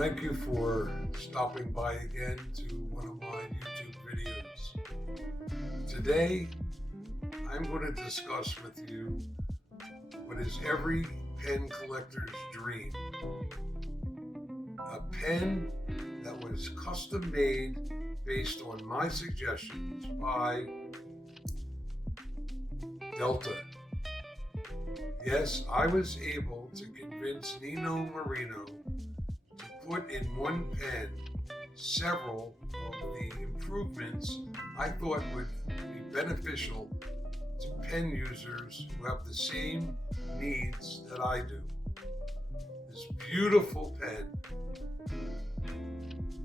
Thank you for stopping by again to one of my YouTube videos. Today, I'm going to discuss with you what is every pen collector's dream. A pen that was custom made based on my suggestions by Delta. Yes, I was able to convince Nino Marino to put in one pen several of the improvements I thought would be beneficial to pen users who have the same needs that I do. This beautiful pen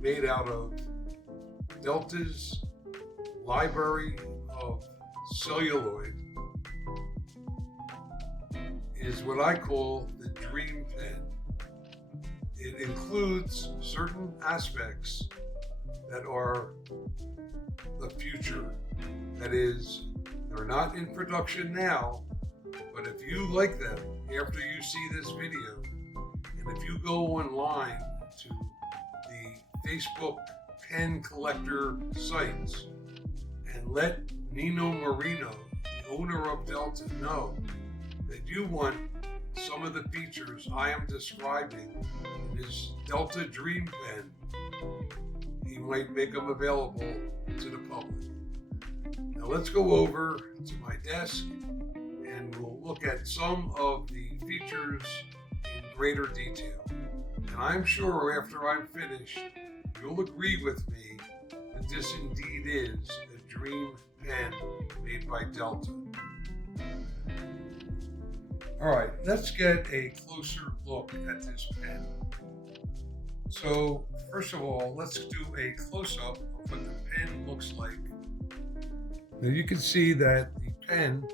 made out of Delta's library of celluloid is what I call the dream pen. It includes certain aspects that are the future. That is, they're not in production now, but if you like them after you see this video, and if you go online to the Facebook pen collector sites and let Nino Marino, the owner of Delta, know that you want some of the features I am describing in his Delta Dream Pen, he might make them available to the public. Now let's go over to my desk and we'll look at some of the features in greater detail. And I'm sure after I'm finished, you'll agree with me that this indeed is a dream pen made by Delta. All right, let's get a closer look at this pen. So, first of all, let's do a close-up of what the pen looks like. Now you can see that the pen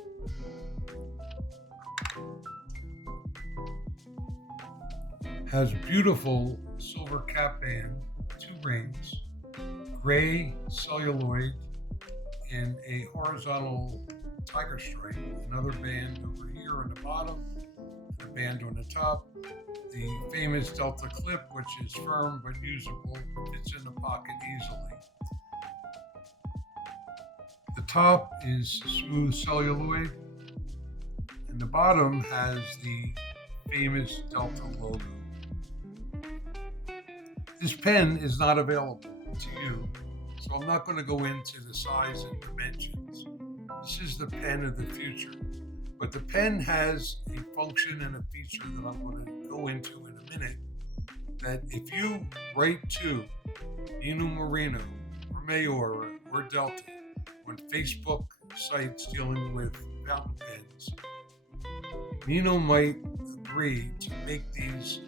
has beautiful silver cap band, 2 rings, gray celluloid in a horizontal tiger stripe, another band over here on the bottom, and a band on the top. The famous Delta clip, which is firm but usable, fits in the pocket easily. The top is smooth celluloid, and the bottom has the famous Delta logo. This pen is not available to you, so I'm not going to go into the size and dimensions. This is the pen of the future, but the pen has a function and a feature that I'm going to go into in a minute, that if you write to Nino Marino or Mayora or Delta on Facebook sites dealing with fountain pens, Nino might agree to make these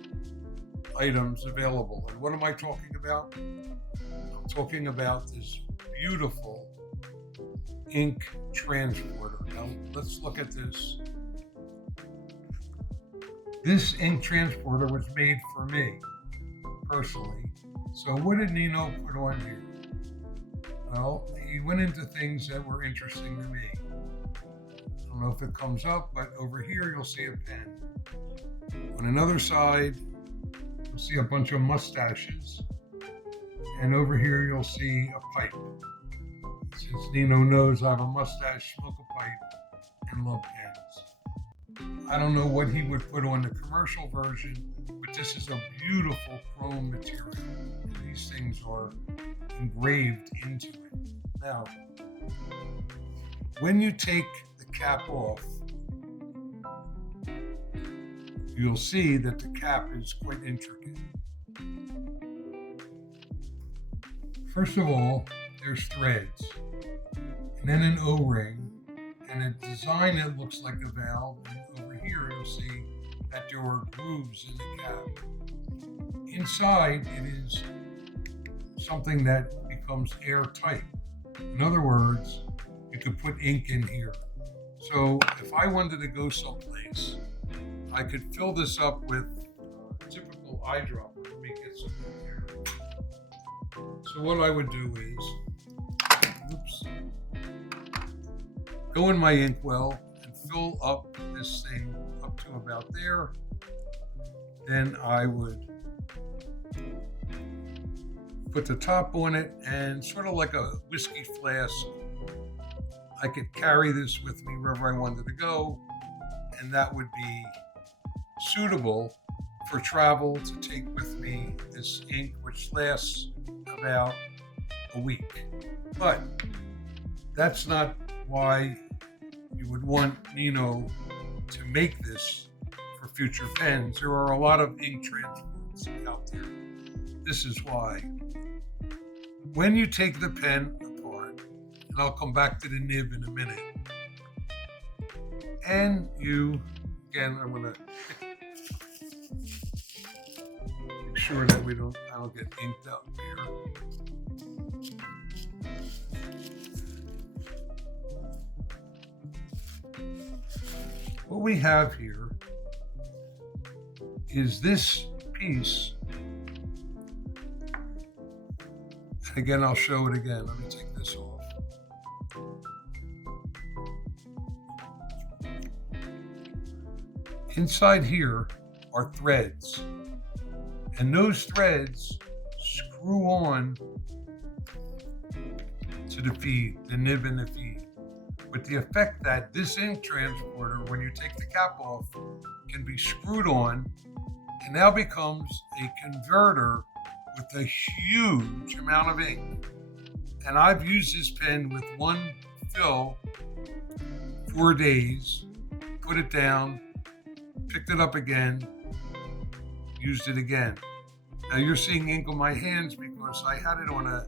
items available. And what am I talking about? I'm talking about this beautiful ink transporter. Now let's look at this. This ink transporter was made for me personally. So what did Nino put on here? Well, he went into things that were interesting to me. I don't know if it comes up, but over here you'll see a pen. On another side, you'll see a bunch of mustaches. And over here you'll see a pipe. Since Nino knows I have a mustache, smoke a pipe, and love pens. I don't know what he would put on the commercial version, but this is a beautiful chrome material. And these things are engraved into it. Now, when you take the cap off, you'll see that the cap is quite intricate. First of all, there's threads, and then an O-ring, and a design that looks like a valve. And over here, you'll see that there are grooves in the cap. Inside, it is something that becomes airtight. In other words, you could put ink in here. So if I wanted to go someplace, I could fill this up with a typical eyedropper. Let me get some in here. So what I would do is, go in my inkwell and fill up this thing up to about there. Then I would put the top on it, and sort of like a whiskey flask, I could carry this with me wherever I wanted to go, and that would be suitable for travel to take with me this ink, which lasts about a week. But that's not why you would want Nino to make this for future pens. There are a lot of ink transports out there. This is why. When you take the pen apart, and I'll come back to the nib in a minute, and you, again, I'm going to make sure that I don't get inked up here. What we have here is this piece. Again, I'll show it again. Let me take this off. Inside here are threads, and those threads screw on to the feed, the nib and the feed, with the effect that this ink transporter, when you take the cap off, can be screwed on and now becomes a converter with a huge amount of ink. And I've used this pen with one fill 4 days, put it down, picked it up again, used it again. Now you're seeing ink on my hands because I had it on a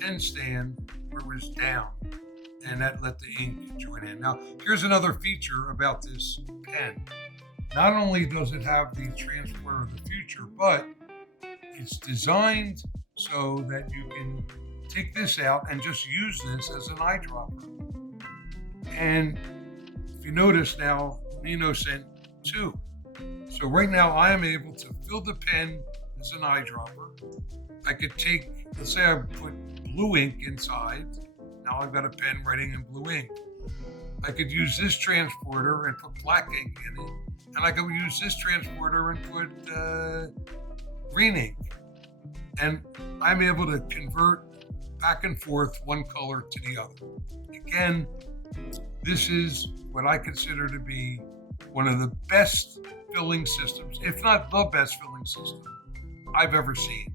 pen stand where it was down, and that let the ink join in. Now, here's another feature about this pen. Not only does it have the transporter of the future, but it's designed so that you can take this out and just use this as an eyedropper. And if you notice now, Nino sent 2. So right now I am able to fill the pen as an eyedropper. I could take, let's say I put blue ink inside. Now I've got a pen writing in blue ink. I could use this transporter and put black ink in it. And I could use this transporter and put green ink. And I'm able to convert back and forth one color to the other. Again, this is what I consider to be one of the best filling systems, if not the best filling system I've ever seen.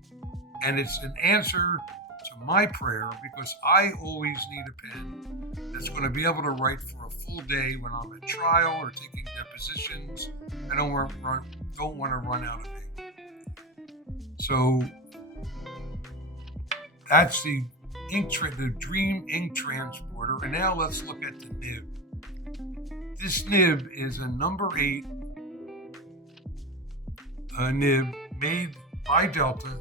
And it's an answer to my prayer, because I always need a pen that's going to be able to write for a full day when I'm at trial or taking depositions. I don't want to run out of ink. So that's the Dream ink transporter. And now let's look at the nib. This nib is a number 8 nib made by Delta,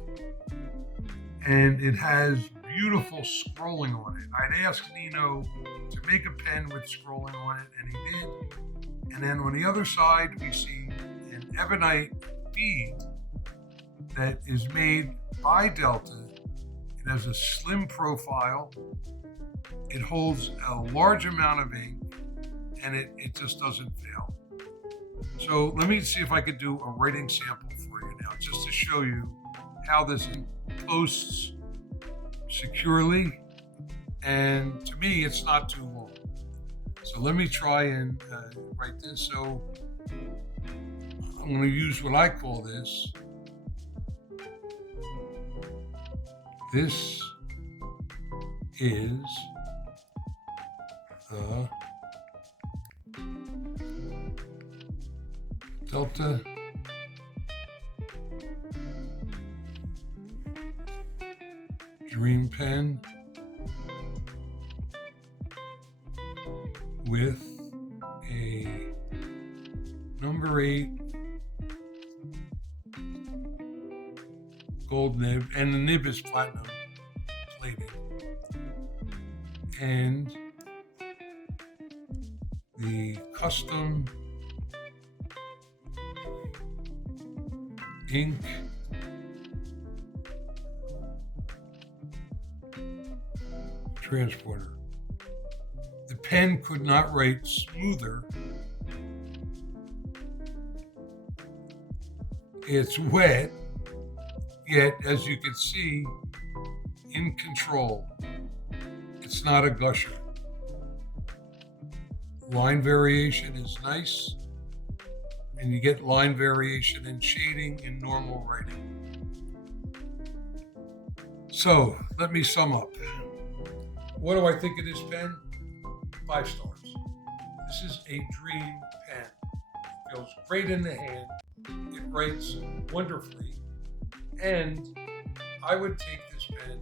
and it has beautiful scrolling on it. I'd asked Nino to make a pen with scrolling on it, and he did. And then on the other side, we see an ebonite bead that is made by Delta. It has a slim profile. It holds a large amount of ink, and it just doesn't fail. So let me see if I could do a writing sample for you now, just to show you how this posts securely. And to me, it's not too long. So let me try and write this. So I'm going to use what I call this. This is the Delta Dream Pen with a number 8 gold nib, and the nib is platinum plated, and the custom ink transporter. The pen could not write smoother. It's wet, yet as you can see, in control. It's not a gusher. Line variation is nice, and you get line variation and shading in normal writing. So let me sum up. What do I think of this pen? 5 stars. This is a dream pen. It feels great in the hand. It writes wonderfully. And I would take this pen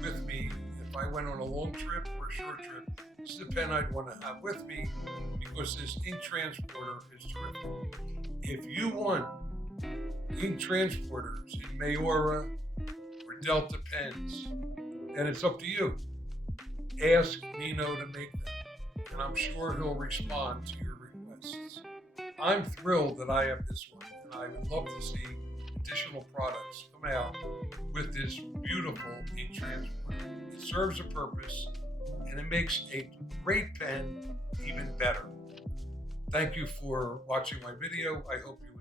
with me if I went on a long trip or a short trip. This is a pen I'd want to have with me because this ink transporter is terrific. If you want ink transporters in Mayora or Delta pens, then it's up to you. Ask Nino to make them, and I'm sure he'll respond to your requests. I'm thrilled that I have this one, and I would love to see additional products come out with this beautiful ink transporter. It serves a purpose, and it makes a great pen even better. Thank you for watching my video. I hope you